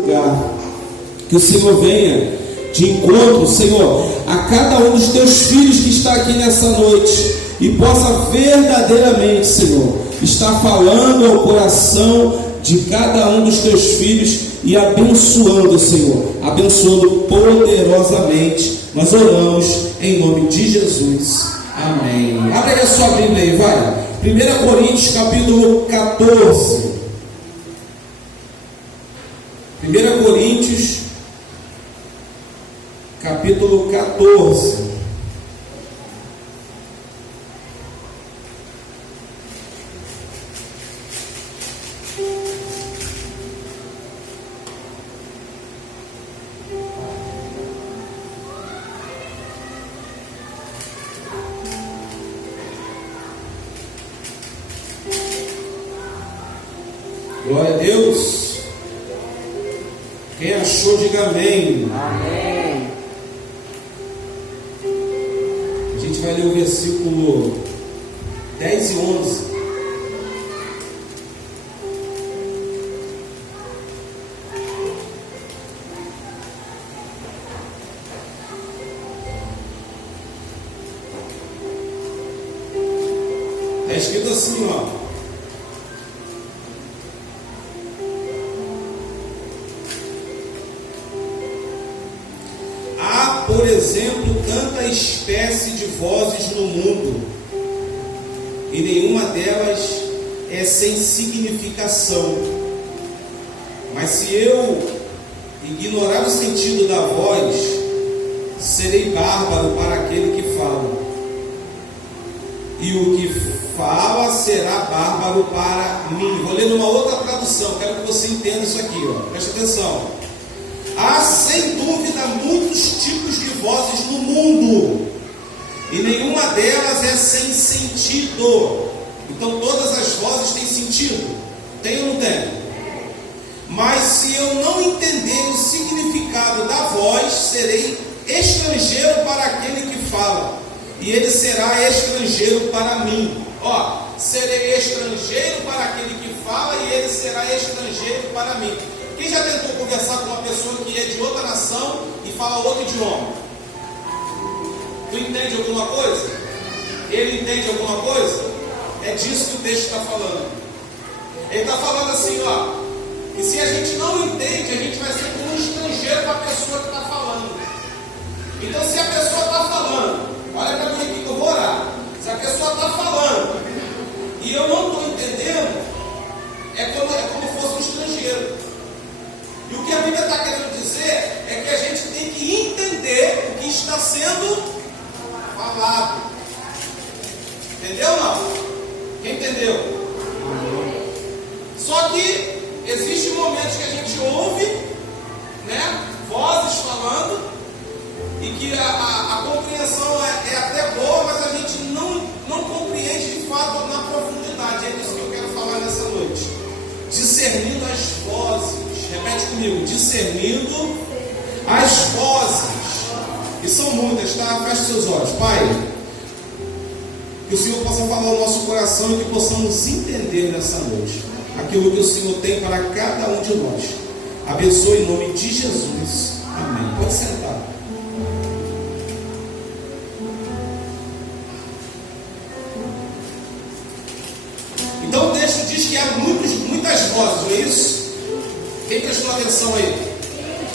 lugar. Que o Senhor venha de encontro, Senhor, a cada um dos teus filhos que está aqui nessa noite e possa verdadeiramente, Senhor, estar falando ao coração de cada um dos teus filhos e abençoando, Senhor, abençoando poderosamente. Nós oramos em nome de Jesus. Amém. Abre aí a sua Bíblia aí, vai. 1 Coríntios capítulo 14. 1 Coríntios capítulo 14. Glória a Deus. Quem achou, diga amém. Amém. A gente vai ler o versículo 10 e 11. Está escrito assim, ó. Por exemplo, tanta espécie de vozes no mundo, e nenhuma delas é sem significação. Mas se eu ignorar o sentido da voz, serei bárbaro para aquele que fala, e o que fala será bárbaro para mim. Vou ler numa outra tradução, quero que você entenda isso aqui, ó. Presta atenção. Há sem dúvida muitos tipos de vozes no mundo, e nenhuma delas é sem sentido. Então todas as vozes têm sentido, tem ou não tem? Mas se eu não entender o significado da voz, serei estrangeiro para aquele que fala, e ele será estrangeiro para mim. Ó, serei estrangeiro para aquele que fala, e ele será estrangeiro para mim. Quem já tentou conversar com uma pessoa que é de outra nação e fala outro idioma? Tu entende alguma coisa? Ele entende alguma coisa? É disso que o texto está falando. Ele está falando assim, ó, que se a gente não entende, a gente vai ser como um estrangeiro para a pessoa que está falando. Então, se a pessoa está falando, olha para mim aqui que eu vou orar. Se a pessoa está falando e eu não estou entendendo, é como fosse um estrangeiro. E o que a Bíblia está querendo dizer é que a gente tem que entender o que está sendo falado. Entendeu ou não? Quem entendeu? Só que existem momentos que a gente ouve, né, vozes falando, e que a compreensão é até boa, mas a gente não compreende de fato na profundidade. É isso que eu quero falar nessa noite. Discernindo as vozes. Repete comigo, discernindo as vozes, e são muitas, tá? Feche seus olhos. Pai, que o Senhor possa falar ao nosso coração e que possamos entender nessa noite aquilo que o Senhor tem para cada um de nós. Abençoe em nome de Jesus. Amém. Pode sentar. Então o texto diz que há muitas vozes, não é isso? Quem prestou atenção aí?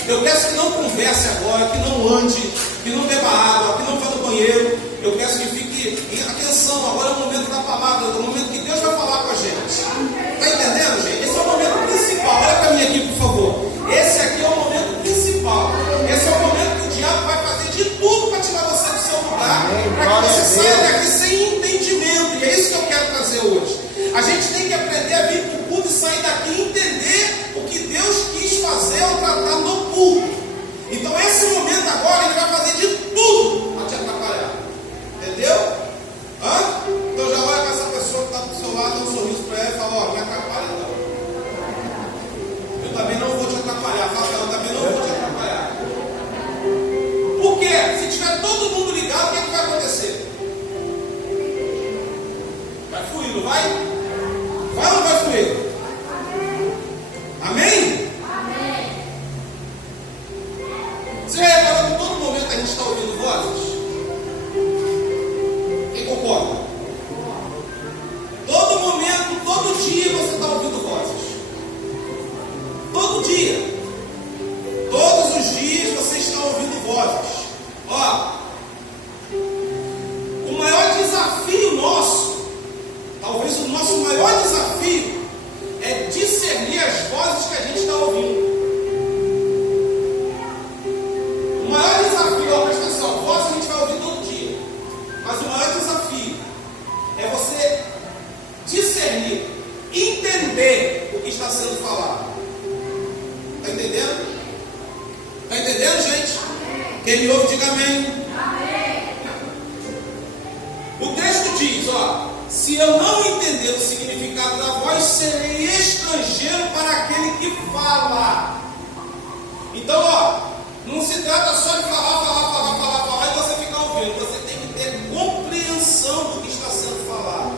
Eu peço que não converse agora, que não ande, que não beba água, que não vá no banheiro. Eu peço que fique em atenção. Agora é o momento da palavra, é o momento que Deus vai falar com a gente. Está entendendo, gente? Esse é o momento principal. Olha para mim aqui, por favor. Esse aqui é o momento principal. Esse é o momento que o diabo vai fazer de tudo para tirar você do seu lugar, para que você saia daqui sem entendimento. E é isso que eu quero trazer hoje. A gente tem que aprender a vir para o culto e sair daqui e entender o que Deus quis fazer ao tratar no culto. Então esse momento agora ele vai fazer de tudo para te atrapalhar. Entendeu? Então já olha para essa pessoa que está do seu lado, dá um sorriso para ela e fala, ó, me atrapalha não. a gente está ouvindo vozes? Quem concorda? Todo momento, todo dia você está ouvindo vozes. Todo dia. Todos os dias você está ouvindo vozes. Ó, o maior desafio nosso, talvez o nosso maior desafio, é discernir as vozes que a gente está ouvindo. O maior desafio, ó, presta atenção, voz a gente vai ouvir todo dia. Mas o maior desafio é você discernir, entender o que está sendo falado. Está entendendo? Está entendendo, gente? Quem me ouve, diga amém. O texto diz, ó, se eu não entender o significado da voz, serei estrangeiro para aquele que fala. Então, ó, não se trata só de falar e você ficar ouvindo. Você tem que ter compreensão do que está sendo falado.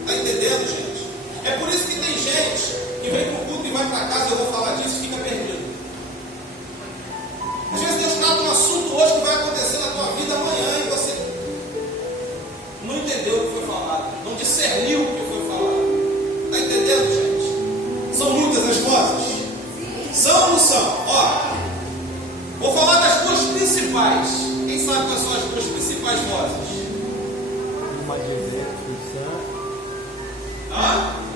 Está entendendo, gente? É por isso que tem gente que vem para o culto e vai para casa, eu vou falar disso, e fica perdido. Às vezes Deus trata um assunto hoje que vai acontecer na tua vida amanhã e você não entendeu o que foi falado, não discerniu o que foi falado. Está entendendo, gente? São muitas as vozes? São ou não são? Ó, vou falar das duas principais. Quem sabe quais são as duas principais vozes? Uma de Espírito Santo.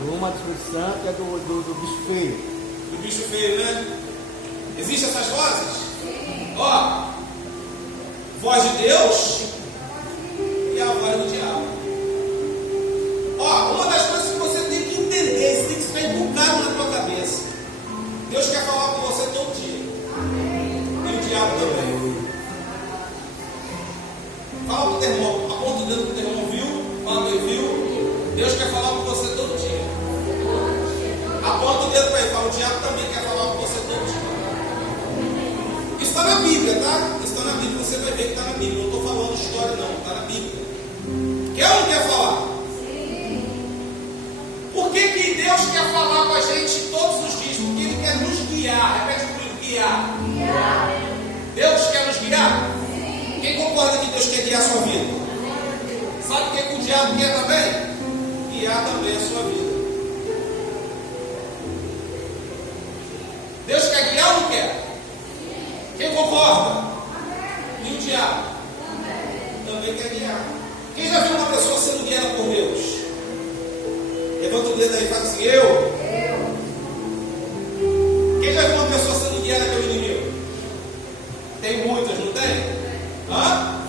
Uma do Espírito Santo é do bicho feio. Do bicho feio, né? Existem essas vozes? Ó, voz de Deus e a voz do diabo. Ó, uma das coisas que você tem que entender, você tem que ficar inculcado na tua cabeça. Deus quer falar com você todo dia. E o diabo também. Fala pro teu irmão, aponta o dedo pro teu irmão, viu? Fala que viu? Deus quer falar com você todo dia. Aponta o dedo para ele, fala, o diabo também quer falar com você todo dia. Isso está na Bíblia, tá? Isso está na Bíblia, você vai ver que está na Bíblia. Não estou falando história, não, está na Bíblia. Quer ou não quer falar? Sim. Por que Deus quer falar com a gente todos os dias? Porque Ele quer nos guiar. Repete comigo, guiar. Guiar. Deus quer nos guiar? Sim. Quem concorda que Deus quer guiar a sua vida? Sabe o que o diabo quer também? Guiar também a sua vida. Deus quer guiar ou não quer? Quem concorda? E o diabo? Também quer guiar. Quem já viu uma pessoa sendo guiada por Deus? Levanta o dedo aí e fala assim, eu. Quem já viu uma pessoa sendo guiada pelo inimigo? Tem muitas, não tem? Hã?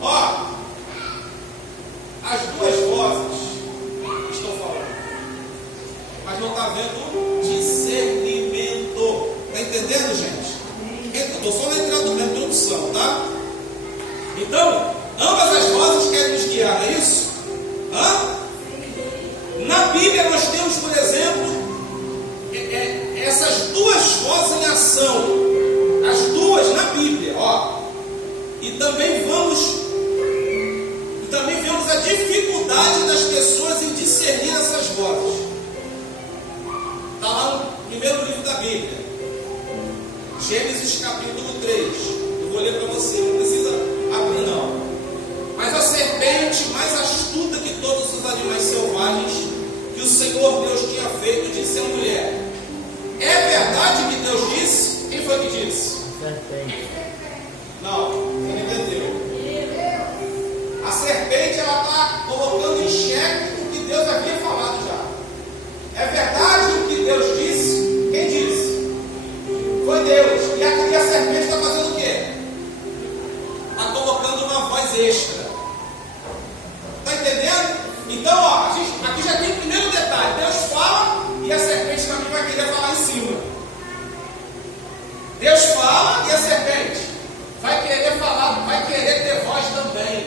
Ó, as duas vozes estão falando, mas não está havendo discernimento. Está entendendo, gente? Estou só na introdução, tá? Então, ambas as vozes querem nos guiar, não é isso? Hã? Na Bíblia nós temos, por exemplo, essas duas vozes em ação. As duas na Bíblia, ó. E também vemos a dificuldade das pessoas em discernir essas vozes. Está lá no primeiro livro da Bíblia. Gênesis capítulo 3. Eu vou ler para você, não precisa abrir não. Mas a serpente, mais astuta que todos os animais selvagens que o Senhor Deus tinha feito, disse à mulher: é verdade que Deus disse? Quem foi que disse? Serpente. Não, você não entendeu. A serpente, ela está colocando em xeque o que Deus havia falado já. É verdade o que Deus disse? Quem disse? Foi Deus. E a serpente está fazendo o quê? Está colocando uma voz extra. Está entendendo? Então, ó, aqui já tem o primeiro detalhe. Deus fala e a serpente também vai querer falar em cima. Deus fala e a serpente vai querer falar, vai querer ter voz também.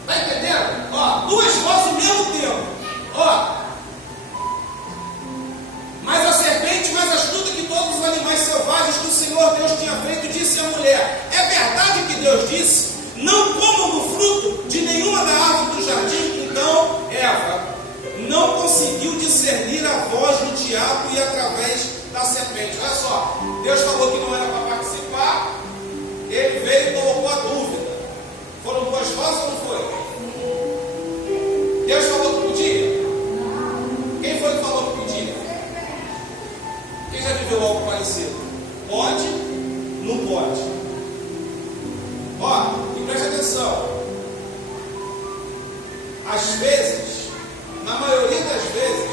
Está entendendo? Ó, duas vozes ao mesmo tempo. Ó. Mas a serpente, mais astuta que todos os animais selvagens que o Senhor Deus tinha feito, disse à mulher: é verdade que Deus disse: não comam do fruto de nenhuma da árvore do jardim? Então Eva não conseguiu discernir a voz do diabo e através da serpente. Olha só, Deus falou que não era para participar, ele viveu algo parecido? Pode? Não pode? Ó, e preste atenção. Às vezes, na maioria das vezes,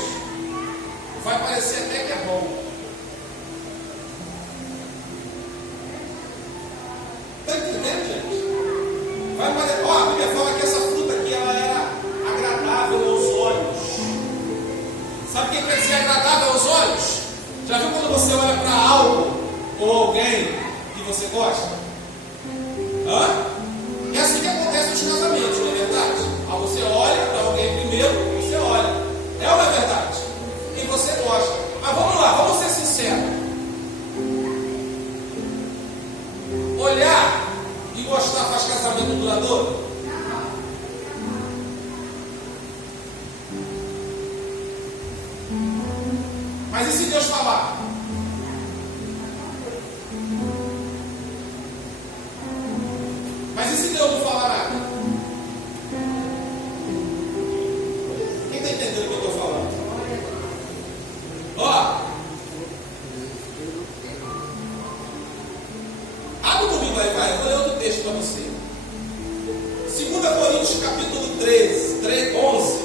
vai parecer até que é bom. Está entendendo, gente? Vai parecer. Ó, a Bíblia fala que essa fruta aqui ela era agradável aos olhos. Sabe o que quer dizer agradável aos olhos? Já viu quando você olha para algo ou alguém que você gosta? É assim que acontece nos casamentos, não é verdade? Você olha para alguém primeiro, você olha. É ou não é verdade? Quem você gosta. Mas vamos lá, vamos ser sinceros. Olhar e gostar faz casamento duradouro? Mas e se Deus falar? Mas e se Deus não falar nada? Quem está entendendo o que eu estou falando? Ó, abre comigo aí, vai. Eu vou ler outro texto para você. 2 Coríntios capítulo 11.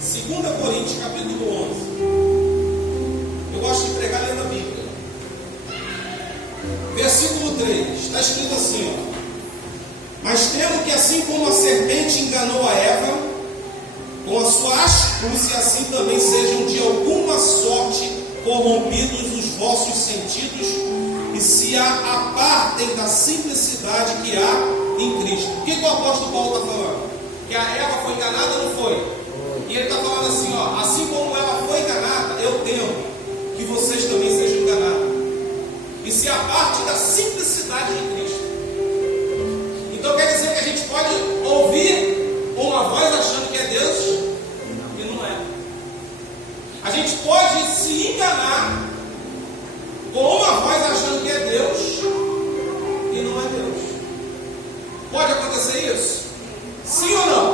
2 Coríntios capítulo 11. Eu gosto de pregar lendo a Bíblia. Versículo 3. Está escrito assim, ó. Mas temo que assim como a serpente enganou a Eva, com a sua astúcia, assim também sejam de alguma sorte corrompidos os vossos sentidos e se apartem da simplicidade que há em Cristo. O que o apóstolo Paulo está falando? Que a Eva foi enganada ou não foi? E ele está falando assim, ó, assim como ela foi enganada, eu temo que vocês também sejam enganados. E se apartem da simplicidade de Cristo. Então quer dizer que a gente pode ouvir uma voz achando que é Deus e não é. A gente pode se enganar com uma voz achando que é Deus e não é Deus. Pode acontecer isso? Sim ou não?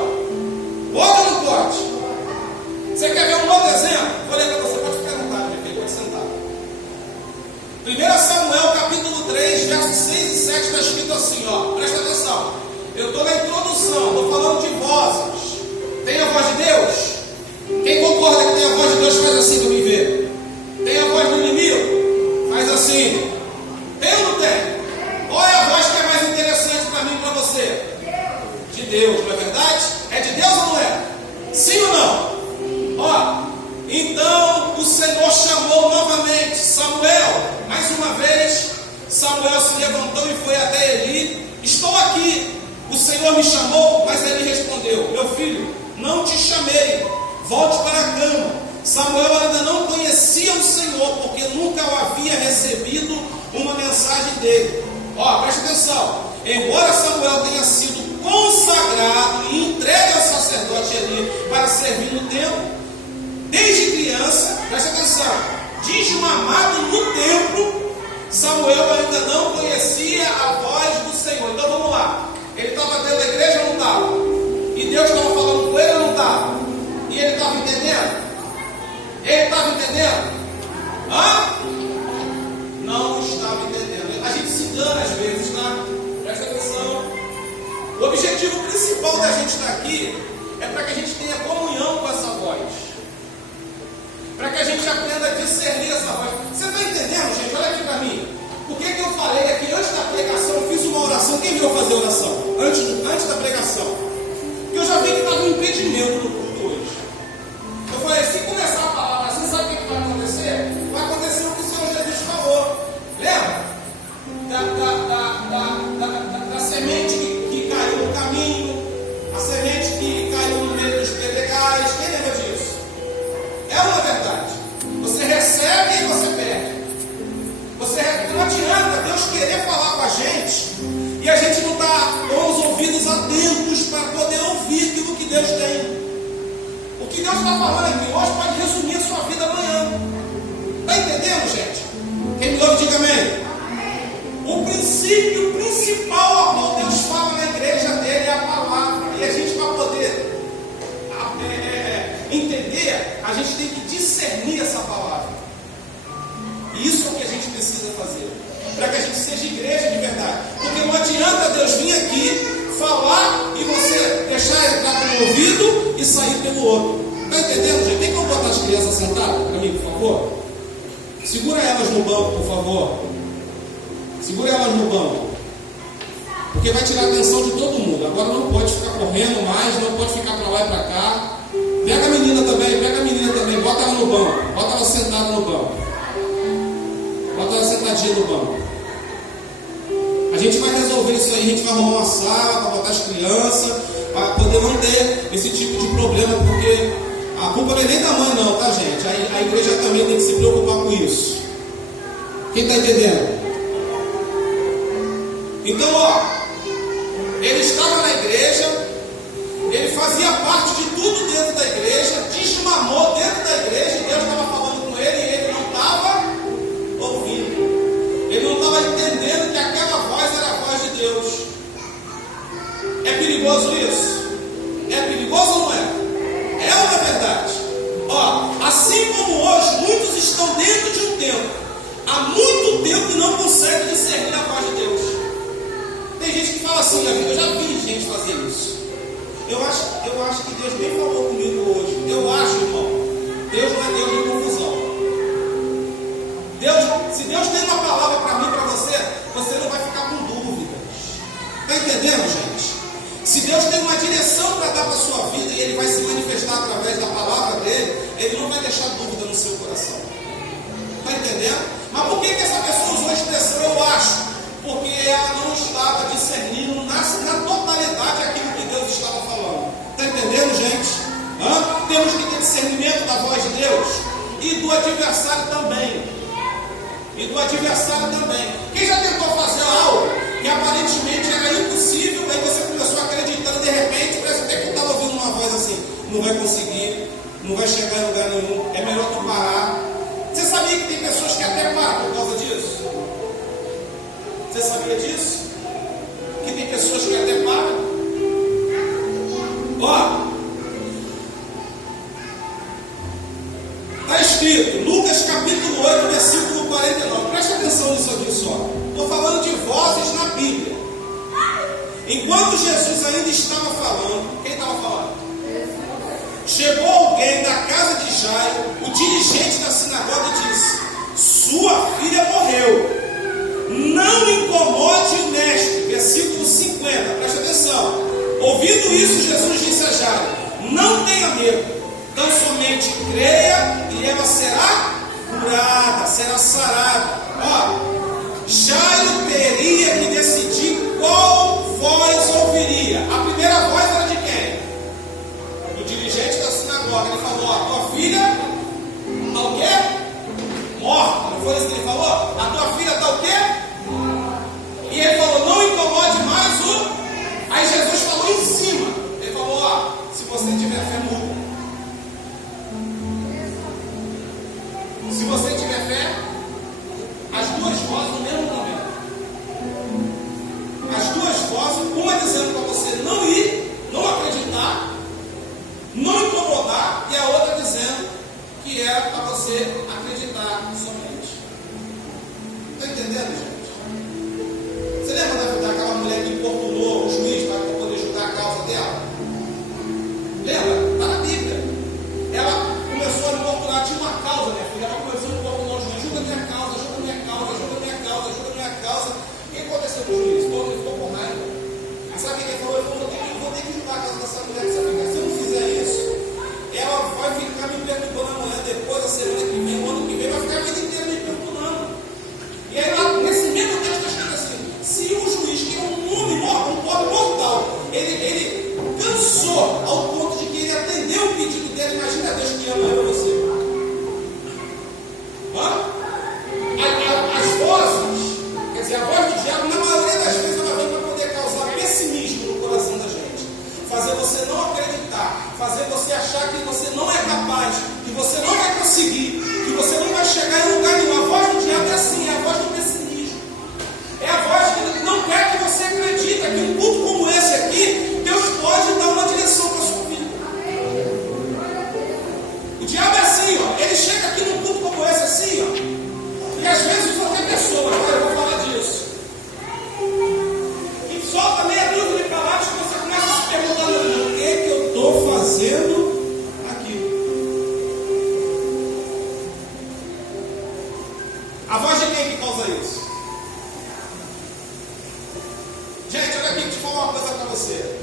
Pode ou não pode? Você quer ver um outro exemplo? Vou ler para você, pode perguntar, meu filho, pode sentar. 1 Samuel capítulo 3, versos 6 e 7 está escrito assim, ó, presta atenção. Eu estou na introdução, estou falando de vozes. Tem a voz de Deus? Quem concorda que tem a voz de Deus faz assim para me ver? Tem a voz do inimigo? Faz assim. Tem ou não tem? Qual é a voz que é mais interessante para mim e para você? De Deus, não é verdade? É de Deus ou não é? Sim ou não? Ó, então o Senhor chamou novamente Samuel. Mais uma vez, Samuel se levantou e foi até Eli. Estou aqui. O Senhor me chamou, mas ele respondeu: meu filho, não te chamei. Volte para a cama. Samuel ainda não conhecia o Senhor, porque nunca o havia recebido uma mensagem dele. Ó, preste atenção. Embora Samuel tenha sido consagrado e entregue ao sacerdote Eli para servir no templo, desde criança, preste atenção, desmamado no templo, Samuel ainda não conhecia a voz do Senhor. Então vamos lá. Ele estava dentro da igreja ou não estava? E Deus estava falando com ele ou não estava? E ele estava entendendo? Ele estava entendendo? Não estava entendendo. A gente se engana às vezes, né? Presta atenção. O objetivo principal da gente estar aqui é para que a gente tenha comunhão com essa voz. Para que a gente aprenda a discernir essa voz. Você está entendendo, gente? Olha aqui para mim. Por que eu falei aqui antes da pregação? Eu fiz uma oração. Quem veio fazer oração? Antes da pregação. Porque eu já vi que estava um impedimento no culto hoje. Eu falei, se começar a palavra, você sabe o que vai acontecer? Vai acontecer o que o Senhor Jesus falou. Lembra? Da semente que caiu no caminho, a semente que caiu no meio dos pedregais. Quem lembra disso? É uma verdade. Você recebe e você perde. Não adianta Deus querer falar com a gente e a gente não está com os ouvidos atentos para poder ouvir aquilo que Deus tem. O que Deus está falando aqui hoje pode resumir a sua vida amanhã. Está entendendo, gente? Quem me ouve, diga amém. O princípio principal a qual Deus fala na igreja dele é a palavra. E a gente, para poder entender, a gente tem que discernir essa palavra. E isso o que a gente precisa fazer, para que a gente seja igreja de verdade. Porque não adianta Deus vir aqui, falar e você deixar entrar pelo ouvido e sair pelo outro. Está entendendo, gente? Tem como botar as crianças sentadas para mim, por favor? Segura elas no banco, por favor. Segura elas no banco. Porque vai tirar a atenção de todo mundo. Agora não pode ficar correndo mais, não pode ficar para lá e para cá. Pega a menina também, bota ela no banco. Bota ela sentada no banco. Bota ela sentadinha no banco. A gente vai resolver isso aí, a gente vai arrumar uma sala para botar as crianças, para poder não ter esse tipo de problema, porque a culpa não é nem da mãe não, tá, gente? A igreja também tem que se preocupar com isso. Quem está entendendo? Então, ó, ele estava na igreja, ele fazia parte de tudo dentro da igreja, desmamou dentro da igreja, e Deus estava falando com ele e ele não estava ouvindo. Ele não estava entendendo que aquela voz era a voz de Deus. É perigoso isso? É perigoso ou não é? É ou não é verdade? Ó, assim como hoje, muitos estão dentro de um templo, há muito tempo e não conseguem discernir a voz de Deus. Tem gente que fala assim, eu já vi gente fazer isso. Eu acho que Deus nem falou comigo hoje. Eu acho, irmão, Deus não é Deus de confusão. Se Deus tem uma palavra para mim, para você, você não vai ficar com dúvidas. Está entendendo, gente? Se Deus tem uma direção para dar para a sua vida e Ele vai se manifestar através da palavra dele, Ele não vai deixar dúvida no seu coração. Está entendendo? Mas por que essa pessoa usou a expressão eu acho? Porque ela não estava discernindo na totalidade aquilo que Deus estava falando. Está entendendo, gente? Temos que ter discernimento da voz de Deus e do adversário também. Quem já tentou fazer algo que aparentemente era impossível, aí você começou acreditando, de repente, parece até que estava ouvindo uma voz assim, não vai conseguir, não vai chegar em lugar nenhum, é melhor tu parar. Você sabia que tem pessoas que até param por causa disso? Você sabia disso? Que tem pessoas que até param? Ó, está escrito, Lucas capítulo 8, versículo 49. Presta atenção nisso aqui só. Estou falando de vozes na Bíblia. Enquanto Jesus ainda estava falando, quem estava falando? Chegou alguém da casa de Jairo, o dirigente da sinagoga, e disse: sua filha morreu. Não incomode o mestre. Versículo 50, presta atenção. Ouvindo isso, Jesus disse a Jairo: não tenha medo, tão somente creia e ela será curada, será sarada. Ó, Jairo teria que decidir qual voz ouviria. A primeira voz era de quem? Do dirigente da sinagoga. Ele falou: ó, tua filha está o quê? Morta. Não foi isso que ele falou? A tua filha está o quê? E ele falou: não incomode mais o. Aí Jesus falou em cima. Ele falou: ó, se você tiver fé, muda. Se você tiver fé, as duas vozes no mesmo momento. As duas vozes, uma dizendo para você não ir, não acreditar, não incomodar, e a outra dizendo que era para você acreditar somente. Está entendendo, gente? Você lembra daquela mulher que importunou o juiz para poder julgar a causa dela? Lembra? Está na Bíblia. Ela começou a importunar, tinha uma causa, minha filha. Ela começou a importunar o juiz: julga minha causa, julga minha causa, julga minha causa, julga minha causa. O que aconteceu com o juiz? Ele ficou com raiva. Sabe o que ele falou? Ele falou: vou ter que julgar a causa dessa mulher. Se eu não fizer isso, ela vai ficar me perturbando amanhã, depois, a semana que vem, o ano que vem, vai ficar a vida inteira me perturbando. E aí, lá, nesse causa isso? Gente, olha aqui, deixa eu falar uma coisa para você.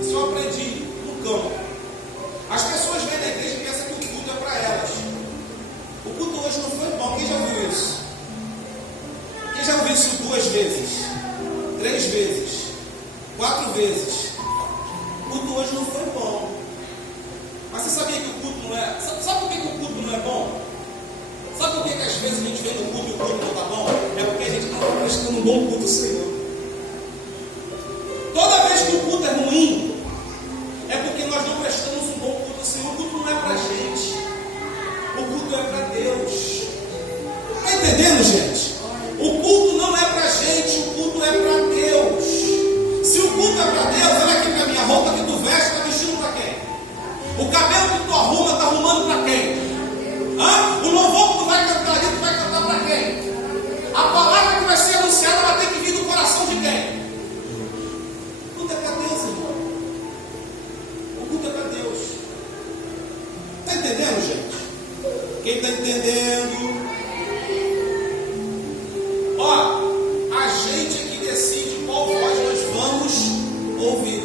Isso eu aprendi no campo. As pessoas vêm na igreja e pensam que o culto é para elas. O culto hoje não foi bom. Quem já ouviu isso? Quem já ouviu isso 2 vezes? 3 vezes? 4 vezes? O culto hoje não foi bom. Mas você sabia que o culto não é... Sabe por que o culto não é bom? Sabe por que às vezes a gente vem no culto e o culto não está bom? É porque a gente não está prestando um bom culto ao Senhor. Toda vez que o culto é ruim, é porque nós não prestamos um bom culto ao Senhor. O culto não é para a gente. O culto é para Deus. Está entendendo, gente? O culto não é para a gente, o culto é para Deus. Se o culto é para Deus, olha aqui para mim, a roupa que tu veste está vestindo para quem? O cabelo que tu arruma está arrumando para quem? O louvor que tu vai cantar ali, tu vai cantar para quem? A palavra que vai ser anunciada, ela tem que vir do coração de quem? O culto é para Deus, irmão. O culto é para Deus. Está entendendo, gente? Quem está entendendo? Ó, a gente é que decide qual voz nós vamos ouvir.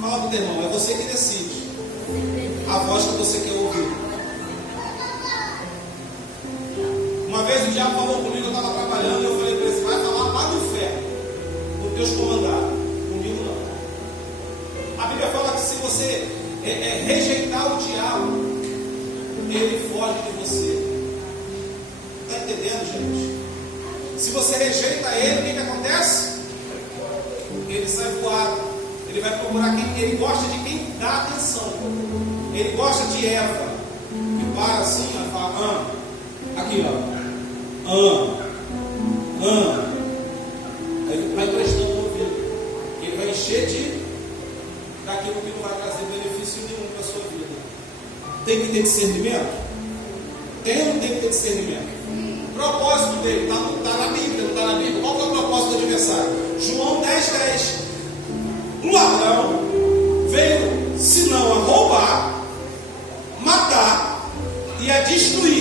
Fala para o teu irmão, é você que decide a voz que você quer ouvir. Uma vez o diabo falou comigo, eu estava trabalhando, e eu falei para ele: vai falar lá no ferro, com Deus comandar, comigo não. A Bíblia fala que se você rejeitar o diabo, ele foge de você. Está entendendo, gente? Se você rejeita ele, o que acontece? Ele sai voado. Ele vai procurar quem ele gosta, de quem dá atenção. Ele gosta de Eva, que para assim, ó, fala, aqui, ó. Aí ele vai prestando o ouvido. Ele vai encher daquilo que não vai trazer benefício nenhum para a sua vida. Tem que ter discernimento? Tem ou não tem que ter discernimento? O propósito dele está na Bíblia, não está na Bíblia? Qual que é o propósito do adversário? João 10:10. Um ladrão veio, senão a roubar, matar e a destruir.